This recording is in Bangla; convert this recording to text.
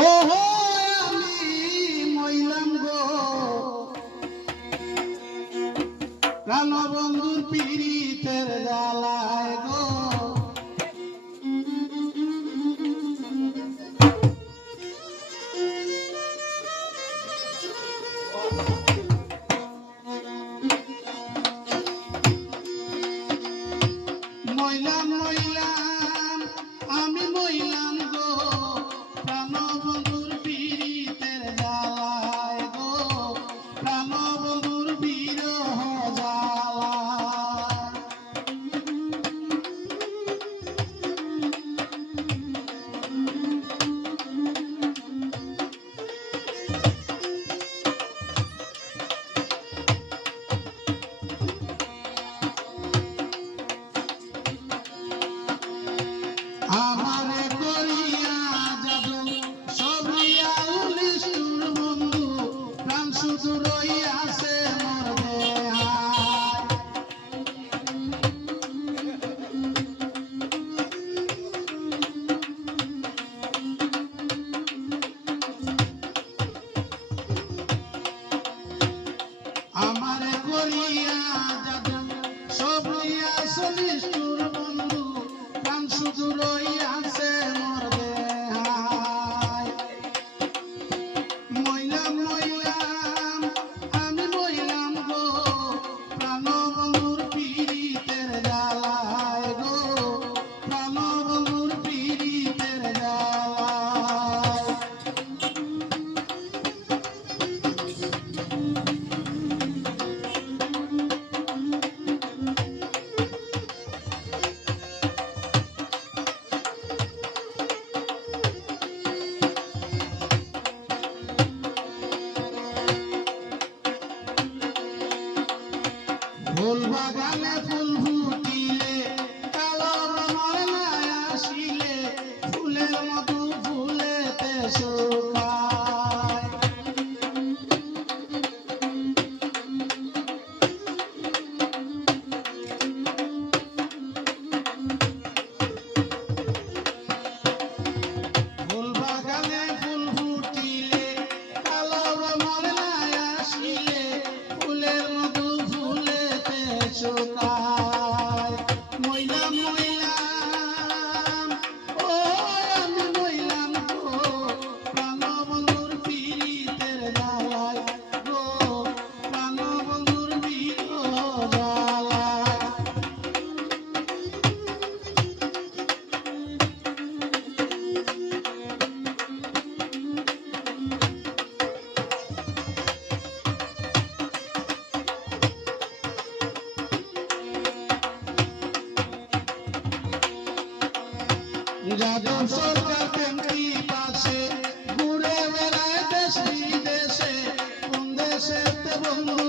ওহো আমি মইলাম গো প্রাণবন্ধুর পীড়িতের জ্বালায় গো মইলাম মইলাম আমি মইলাম গো প্রাণবন্ধুর পীড়িতের জ্বালায় গো প্রাণবন্ধুর বিরহ জ্বালায় আমারে করিয়া যাদু সবরিয়া উলিষ্টুর বন্ধু প্রাণ শুধু রইয়াছে মোর দেহায় আমারে করিয়া যাদু সবরিয়া উলিষ্টুর বন্ধু প্রাণ শুধু রইয়াছে মোর দেহায় মইলাম মইলাম আমি মইলাম গো প্রাণবন্ধুর পীড়িতের জ্বালায় গো প্রাণবন্ধুর পীড়িতের জ্বালায় ফুল বাগানে ফুল ফুটিলে কালো রমনায় আসিলে ফুলের মধু ফুলেতে শুকায় ফুল বাগানে ফুল ফুটিলে কালো রমনায় আসিলে ফুলের মধু ফুলেতে শুকায় মইলাম মইলাম ও আমি মইলাম গো প্রাণবন্ধুর পীড়িতের জ্বালায় গো প্রাণবন্ধুর বিরহ জ্বালায় যাদব সরকার প্রেমটি পাশে ঘুরে বেড়ায় দেশ বিদেশে কোন দেশেতে বন্ধু